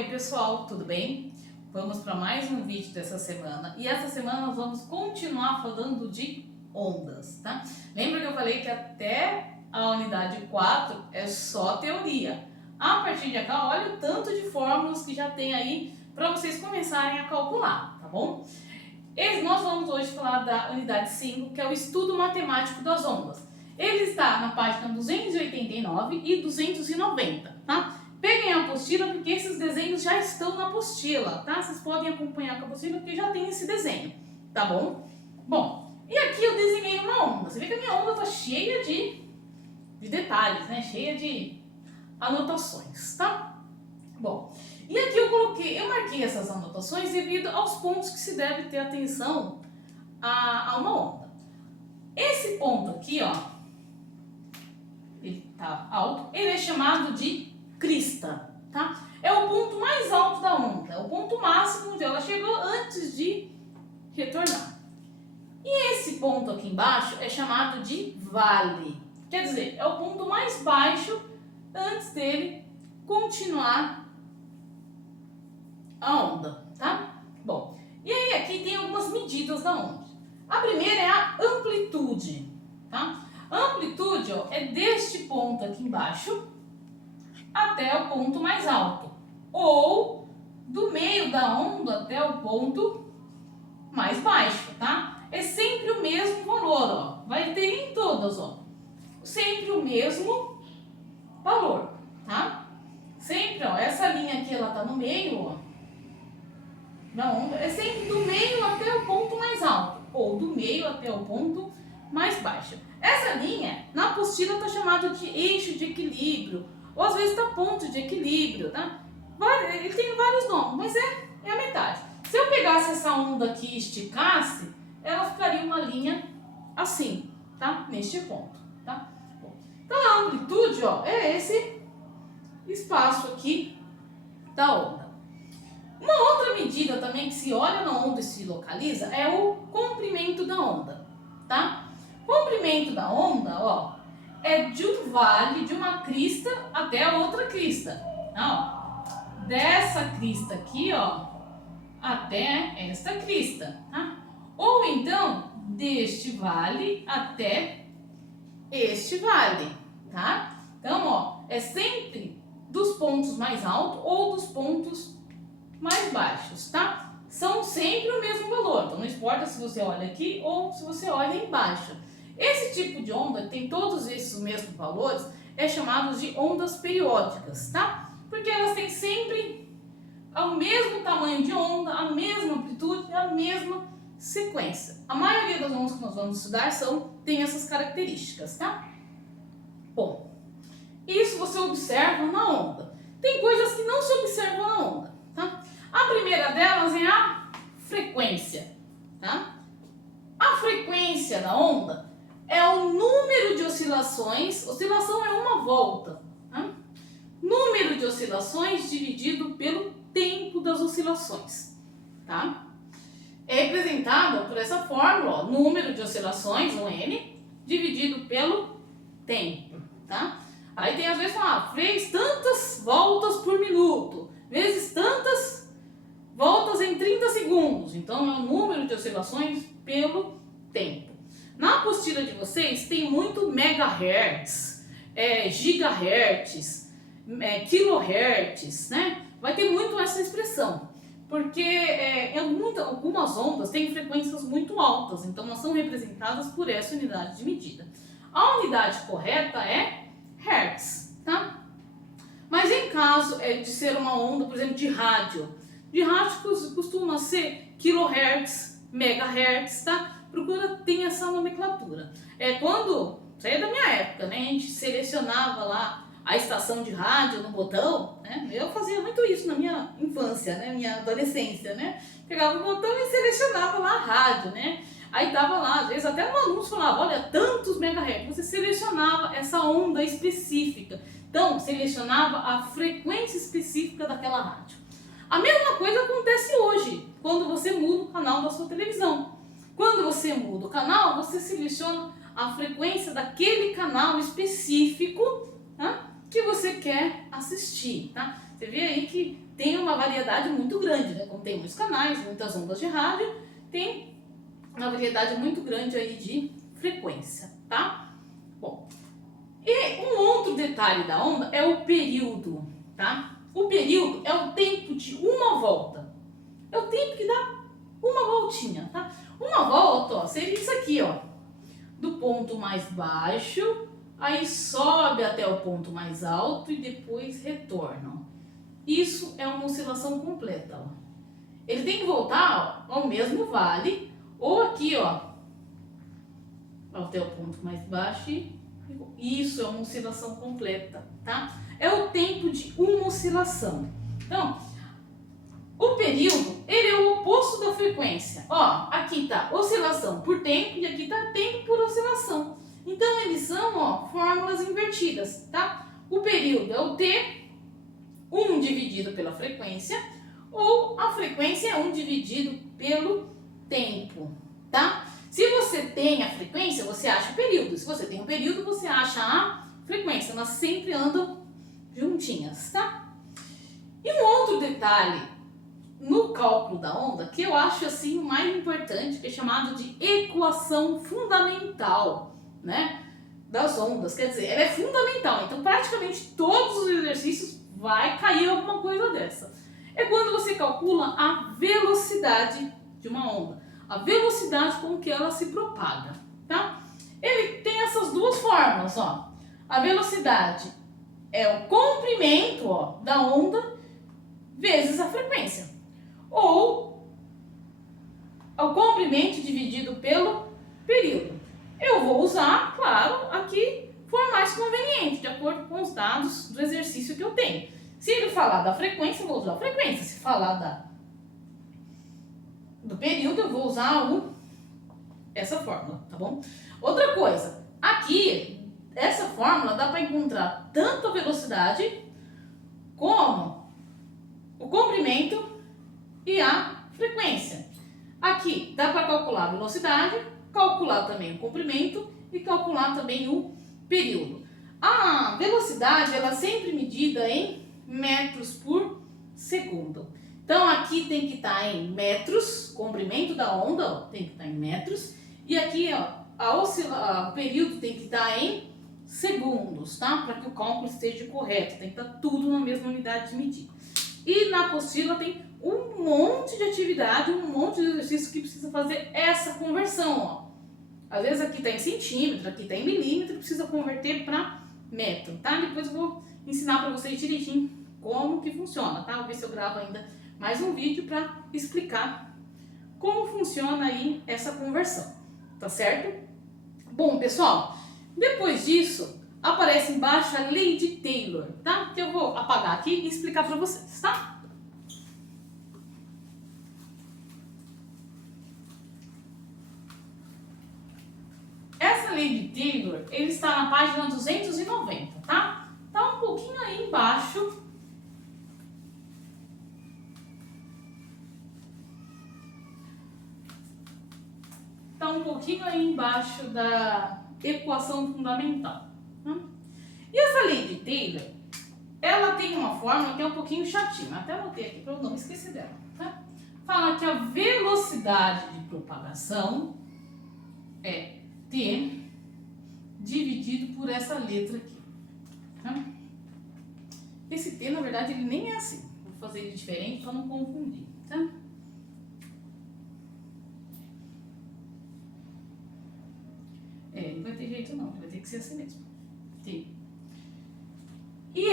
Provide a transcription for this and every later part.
Oi pessoal, tudo bem? Vamos para mais um vídeo dessa semana e essa semana nós vamos continuar falando de ondas, tá? Lembra que eu falei que até a unidade 4 é só teoria. A partir de cá, olha o tanto de fórmulas que já tem aí para vocês começarem a calcular, tá bom? Nós vamos hoje falar da unidade 5, que é o estudo matemático das ondas. Ele está na página 289 e 290, tá? Peguem a apostila porque esses desenhos já estão na apostila, tá? Vocês podem acompanhar com a apostila porque já tem esse desenho, tá bom? Bom, e aqui eu desenhei uma onda. Você vê que a minha onda está cheia de detalhes, né? Cheia de anotações, tá? Bom, e aqui eu marquei essas anotações devido aos pontos que se deve ter atenção a uma onda. Esse ponto aqui, ó, ele tá alto, ele é chamado de crista, tá? É o ponto mais alto da onda, é o ponto máximo onde ela chegou antes de retornar. E esse ponto aqui embaixo é chamado de vale, quer dizer, é o ponto mais baixo antes dele continuar a onda, tá? Bom, e aí aqui tem algumas medidas da onda. A primeira é a amplitude, tá? A amplitude, ó, é deste ponto aqui embaixo até o ponto mais alto, ou do meio da onda até o ponto mais baixo, tá? É sempre o mesmo valor, ó. Vai ter em todas, ó. Sempre o mesmo valor, tá? Sempre, ó, essa linha aqui, ela tá no meio, ó, da onda, é sempre do meio até o ponto mais alto, ou do meio até o ponto mais baixo. Essa linha, na apostila, tá chamada de eixo de equilíbrio, ou às vezes tá ponto de equilíbrio, tá? Ele tem vários nomes, mas é a metade. Se eu pegasse essa onda aqui e esticasse, ela ficaria uma linha assim, tá? Neste ponto, tá? Bom, então a amplitude, ó, é esse espaço aqui da onda. Uma outra medida também que se olha na onda e se localiza é o comprimento da onda, tá? Comprimento da onda, ó, é de um vale, de uma crista até a outra crista, tá? Ó, dessa crista aqui, ó, até esta crista, tá? Ou então, deste vale até este vale, tá? Então, ó, é sempre dos pontos mais altos ou dos pontos mais baixos, tá? São sempre o mesmo valor, então não importa se você olha aqui ou se você olha embaixo. Esse tipo de onda, que tem todos esses mesmos valores, é chamado de ondas periódicas, tá? Porque elas têm sempre o mesmo tamanho de onda, a mesma amplitude e a mesma sequência. A maioria das ondas que nós vamos estudar tem essas características, tá? Bom, isso você observa na onda. Tem coisas que não se observam na onda, tá? A primeira delas é a frequência, tá? A frequência da onda é o número de oscilações, oscilação é uma volta, tá? Número de oscilações dividido pelo tempo das oscilações, tá? É representada por essa fórmula, ó, número de oscilações, um N, dividido pelo tempo, tá? Aí tem às vezes fez tantas voltas por minuto, vezes tantas voltas em 30 segundos, então é o número de oscilações pelo tempo. Na apostila de vocês tem muito megahertz, gigahertz, kilohertz, né? Vai ter muito essa expressão, porque algumas ondas têm frequências muito altas, então elas são representadas por essa unidade de medida. A unidade correta é hertz, tá? Mas em caso de ser uma onda, por exemplo, de rádio costuma ser kilohertz, megahertz, tá? Procura ter essa nomenclatura. Isso aí é da minha época, né? A gente selecionava lá a estação de rádio no botão, né? Eu fazia muito isso na minha infância, né? Minha adolescência, né? Pegava o botão e selecionava lá a rádio, né? Aí tava lá, às vezes até um anúncio falava, olha, tantos megahertz. Você selecionava essa onda específica. Então, selecionava a frequência específica daquela rádio. A mesma coisa acontece hoje, quando você muda o canal da sua televisão. Quando você muda o canal, você seleciona a frequência daquele canal específico, tá, que você quer assistir, tá? Você vê aí que tem uma variedade muito grande, né? Como tem muitos canais, muitas ondas de rádio, tem uma variedade muito grande aí de frequência, tá? Bom, e um outro detalhe da onda é o período, tá? O período é o tempo de uma volta. É o tempo que dá uma voltinha, tá? Uma volta, ó, seria isso aqui, ó. Do ponto mais baixo, aí sobe até o ponto mais alto e depois retorna. Isso é uma oscilação completa, ó. Ele tem que voltar, ó, ao mesmo vale, ou aqui, ó, até o ponto mais baixo. Isso é uma oscilação completa, tá? É o tempo de uma oscilação. Então, o período, ele é o oposto da frequência. Ó, aqui tá oscilação por tempo e aqui tá tempo por oscilação. Então, eles são, ó, fórmulas invertidas, tá? O período é o T, 1 dividido pela frequência, ou a frequência é 1 dividido pelo tempo, tá? Se você tem a frequência, você acha o período. Se você tem o período, você acha a frequência. Elas sempre andam juntinhas, tá? E um outro detalhe no cálculo da onda, que eu acho assim o mais importante, que é chamado de equação fundamental, né, das ondas. Quer dizer, ela é fundamental. Então, praticamente todos os exercícios vai cair alguma coisa dessa. É quando você calcula a velocidade de uma onda. A velocidade com que ela se propaga, tá? Ele tem essas duas fórmulas, ó. A velocidade é o comprimento, ó, da onda vezes a frequência. Ou o comprimento dividido pelo período. Eu vou usar, claro, aqui for mais conveniente, de acordo com os dados do exercício que eu tenho. Se ele falar da frequência, eu vou usar a frequência. Se falar do período, eu vou usar essa fórmula, tá bom? Outra coisa, aqui, essa fórmula dá para encontrar tanto a velocidade como o comprimento e a frequência. Aqui dá para calcular a velocidade, calcular também o comprimento e calcular também o período. A velocidade, ela é sempre medida em metros por segundo. Então, aqui tem que estar em metros, comprimento da onda, ó, tem que estar em metros. E aqui, ó, o período tem que estar em segundos, tá? Para que o cálculo esteja correto, tem que estar tudo na mesma unidade de medida. E na apostila tem um monte de atividade, um monte de exercício que precisa fazer essa conversão, ó. Às vezes aqui está em centímetro, aqui está em milímetro, precisa converter para metro, tá? Depois eu vou ensinar para vocês direitinho como que funciona, tá? Vou ver se eu gravo ainda mais um vídeo para explicar como funciona aí essa conversão, tá certo? Bom, pessoal, depois disso aparece embaixo a lei de Taylor, tá? Que eu vou apagar aqui e explicar para vocês, tá? Essa lei de Taylor, ele está na página 290, tá? Tá um pouquinho aí embaixo. Tá um pouquinho aí embaixo da equação fundamental. Tá? E essa lei de Taylor, ela tem uma fórmula que é um pouquinho chatinha. Até anotei aqui para eu não esquecer dela. Tá? Fala que a velocidade de propagação é T dividido por essa letra aqui. Tá? Esse T, na verdade, ele nem é assim. Vou fazer ele diferente para não confundir. Tá? Não vai ter jeito não, vai ter que ser assim mesmo. T. E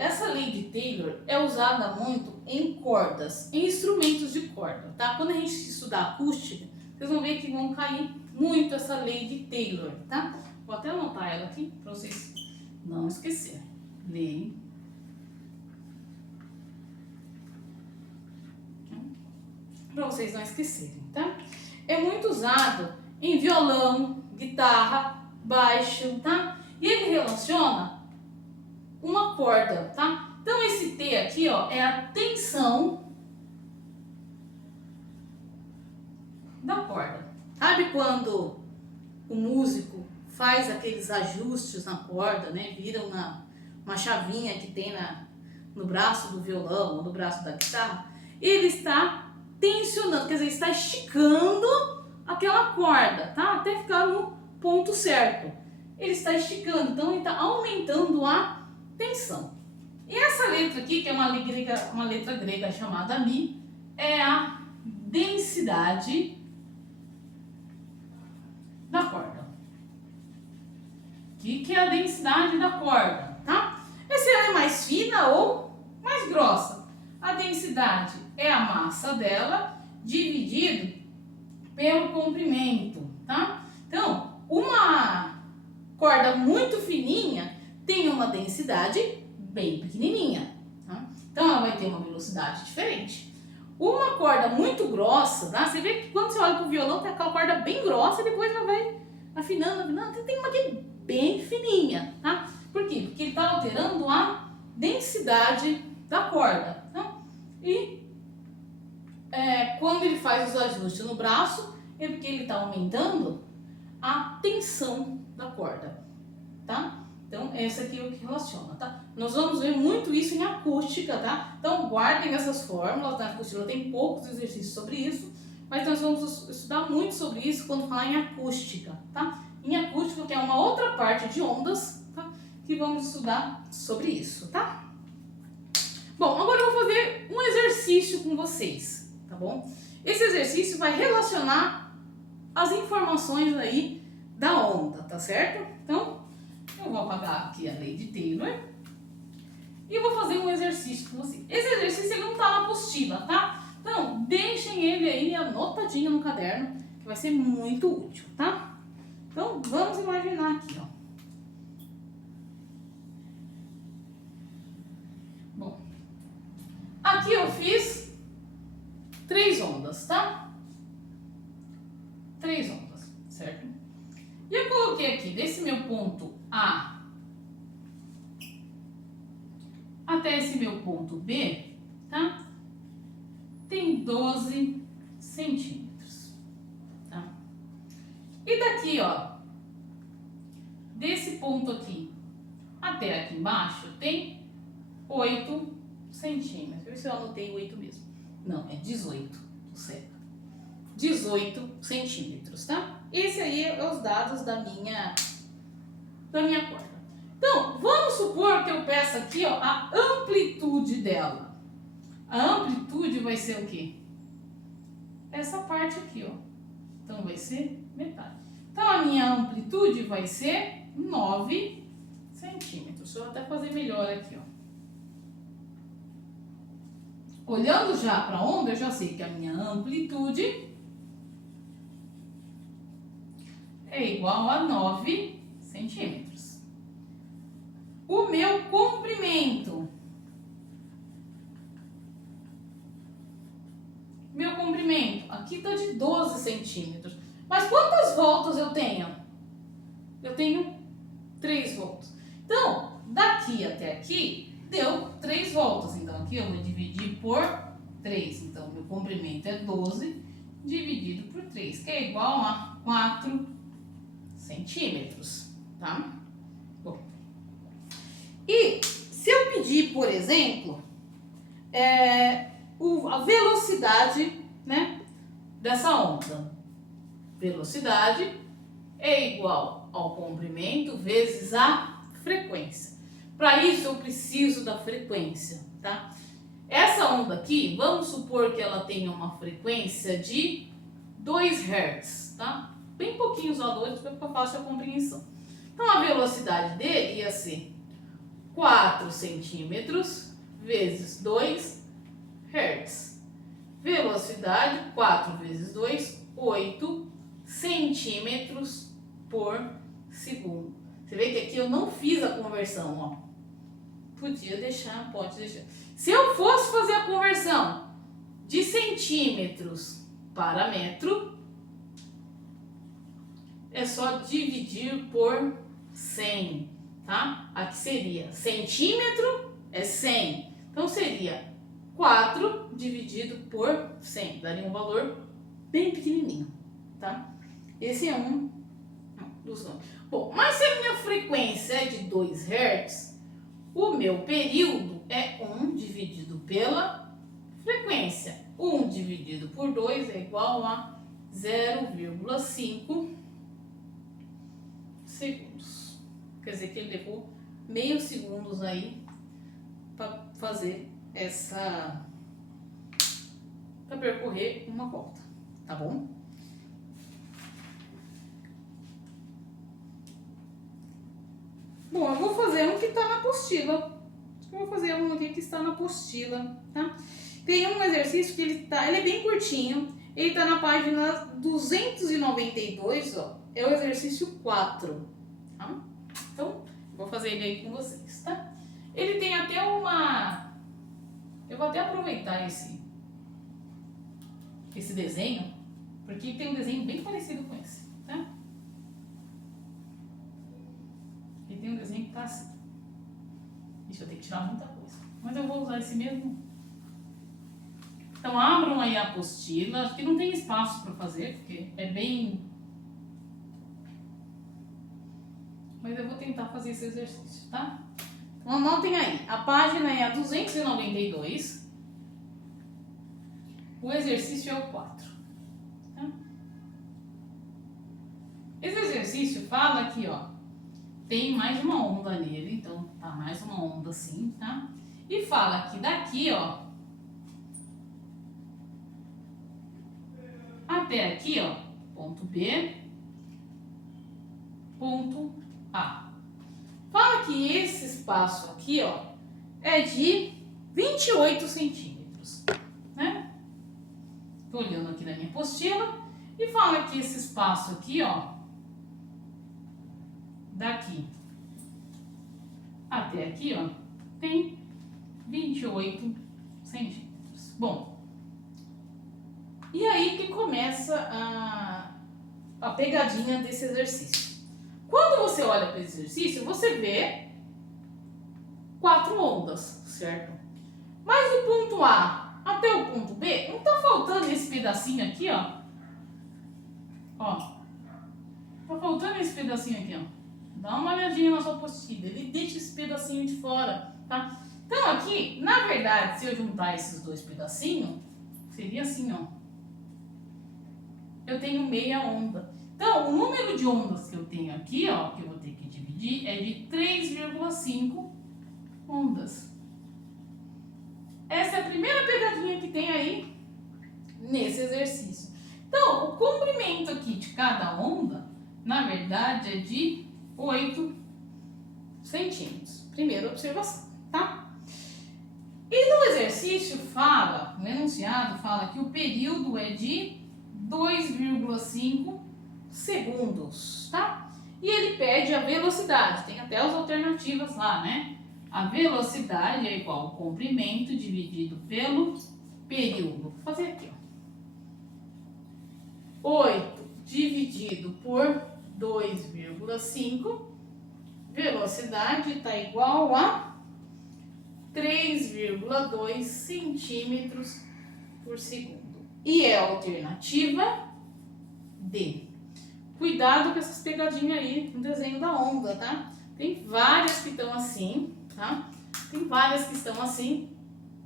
essa lei de Taylor é usada muito em cordas, em instrumentos de corda, tá? Quando a gente estudar acústica, vocês vão ver que vão cair muito essa lei de Taylor, tá? Vou até anotar ela aqui para vocês não esquecerem. Lei. Para vocês não esquecerem, tá? É muito usado em violão, guitarra, baixo, tá? E ele relaciona uma corda, tá? Então esse T aqui, ó, é a tensão da corda. Sabe quando o músico faz aqueles ajustes na corda, né? Viram uma chavinha que tem no braço do violão ou no braço da guitarra, ele está tensionando, quer dizer, está esticando aquela corda, tá? Até ficar no ponto certo. Ele está esticando, então ele está aumentando a tensão. E essa letra aqui, que é uma letra grega chamada Mi, é a densidade da corda. O que é a densidade da corda, tá? É se ela é mais fina ou mais grossa. A densidade é a massa dela dividido pelo comprimento, tá? Então, uma corda muito fininha tem uma densidade bem pequenininha, tá? Então ela vai ter uma velocidade diferente. Uma corda muito grossa, tá? Você vê que quando você olha para o violão tem aquela corda bem grossa e depois ela vai afinando. Tem uma aqui bem fininha, tá? Por quê? Porque ele está alterando a densidade da corda, tá? E quando ele faz os ajustes no braço, é porque ele está aumentando a tensão da corda, tá? Então, essa aqui é o que relaciona, tá? Nós vamos ver muito isso em acústica, tá? Então, guardem essas fórmulas, na acústica tem poucos exercícios sobre isso, mas nós vamos estudar muito sobre isso quando falar em acústica, tá? Em acústica, que é uma outra parte de ondas, tá? Que vamos estudar sobre isso, tá? Bom, agora eu vou fazer um exercício com vocês, tá bom? Esse exercício vai relacionar as informações aí da onda, tá certo? Então, eu vou apagar aqui a lei de Taylor e vou fazer um exercício com vocês. Esse exercício ele não tá na apostila, tá? Então, deixem ele aí anotadinho no caderno, que vai ser muito útil, tá? Então, vamos imaginar aqui, ó. Bom, aqui eu fiz 3 ondas, tá? 3 ondas, certo? E eu coloquei aqui, desse meu ponto A até esse meu ponto B, tá? Tem 12 centímetros, tá? E daqui, ó, desse ponto aqui até aqui embaixo, tem 8 centímetros. Deixa eu ver se eu anotei 8 mesmo. Não, é 18, certo? 18 centímetros, tá? Esse aí é os dados da minha corda. Então, vamos supor que eu peço aqui, ó, a amplitude dela. A amplitude vai ser o quê? Essa parte aqui, ó. Então, vai ser metade. Então, a minha amplitude vai ser 9 centímetros. Deixa eu até fazer melhor aqui, ó. Olhando já para a onda, eu já sei que a minha amplitude é igual a 9 centímetros. O meu comprimento. Aqui está de 12 centímetros. Mas quantas voltas eu tenho? Eu tenho 3 voltas. Então, daqui até aqui, deu 3 voltas. Então, aqui eu vou dividir por 3. Então, meu comprimento é 12 dividido por 3, que é igual a 4 centímetros, tá? Bom. E se eu pedir, por exemplo, a velocidade, né, dessa onda. Velocidade é igual ao comprimento vezes a frequência. Para isso eu preciso da frequência, tá? Essa onda aqui, vamos supor que ela tenha uma frequência de 2 Hz, tá? Bem pouquinhos valores para ficar fácil a compreensão. Então a velocidade dele ia ser 4 centímetros vezes 2 Hz. Velocidade 4 vezes 2, 8 centímetros por segundo. Você vê que aqui eu não fiz a conversão, ó. Podia deixar, pode deixar. Se eu fosse fazer a conversão de centímetros para metro, é só dividir por 100, tá? Aqui seria centímetro é 100. Então seria 4 dividido por 100. Daria um valor bem pequenininho, tá? Esse é um dos nomes. Bom, mas se a minha frequência é de 2 Hz, o meu período é 1 dividido pela frequência. 1 dividido por 2 é igual a 0,5 segundos. Quer dizer que ele levou meio segundos aí para fazer para percorrer uma volta, tá bom? Bom, eu vou fazer um que está na apostila. Eu vou fazer um aqui que está na apostila, tá? Tem um exercício que ele é bem curtinho. Ele está na página 292, ó. É o exercício 4, tá? Então, vou fazer ele aí com vocês, tá? Ele tem até uma... Eu vou até aproveitar esse desenho, porque tem um desenho bem parecido com esse, tá? E tem um desenho que tá assim. Deixa eu ter que tirar muita coisa. Mas eu vou usar esse mesmo. Então, abram aí a apostila. Acho que não tem espaço para fazer, porque é bem... Mas eu vou tentar fazer esse exercício, tá? Então, anotem aí. A página é a 292. O exercício é o 4. Tá? Esse exercício fala aqui, ó. Tem mais de uma onda nele, então tá mais uma onda assim, tá? E fala que daqui, ó, até aqui, ó, ponto B, ponto A. Fala que esse espaço aqui, ó, é de 28 centímetros, né? Tô olhando aqui na minha apostila e fala que esse espaço aqui, ó, daqui até aqui, ó, tem 28 centímetros. Bom, e aí que começa a pegadinha desse exercício. Quando você olha para esse exercício, você vê 4 ondas, certo? Mas do ponto A até o ponto B, não tá faltando esse pedacinho aqui, ó. Ó, tá faltando esse pedacinho aqui, ó. Dá uma olhadinha na sua apostila, ele deixa esse pedacinho de fora, tá? Então aqui, na verdade, se eu juntar esses dois pedacinhos, seria assim, ó. Eu tenho meia onda. Então, o número de ondas que eu tenho aqui, ó, que eu vou ter que dividir, é de 3,5 ondas. Essa é a primeira pegadinha que tem aí nesse exercício. Então, o comprimento aqui de cada onda, na verdade, é de 8 centímetros. Primeira observação, tá? E no exercício fala, no enunciado fala que o período é de 2,5 segundos, tá? E ele pede a velocidade, tem até as alternativas lá, né? A velocidade é igual ao comprimento dividido pelo período. Vou fazer aqui, ó. 8 dividido por 2,5, velocidade está igual a 3,2 centímetros por segundo. E é a alternativa D. Cuidado com essas pegadinhas aí no desenho da onda, tá? Tem várias que estão assim, tá? Tem várias que estão assim,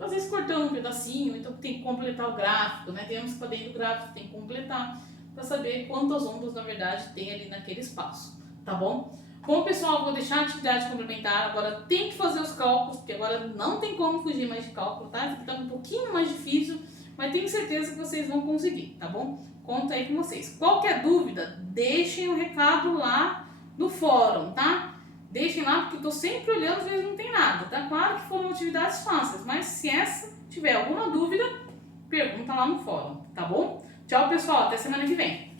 às vezes cortando um pedacinho, então tem que completar o gráfico, né? Temos que fazer o gráfico, tem que completar para saber quantas ondas na verdade tem ali naquele espaço, tá bom? Bom, pessoal, vou deixar a atividade complementar, agora tem que fazer os cálculos, porque agora não tem como fugir mais de cálculo, tá? Isso aqui tá um pouquinho mais difícil, mas tenho certeza que vocês vão conseguir, tá bom? Conto aí com vocês. Qualquer dúvida, deixem o recado lá no fórum, tá? Deixem lá, porque eu tô sempre olhando, às vezes não tem nada, tá? Claro que foram atividades fáceis, mas se essa tiver alguma dúvida, pergunta lá no fórum, tá bom? Tchau, pessoal, até semana que vem.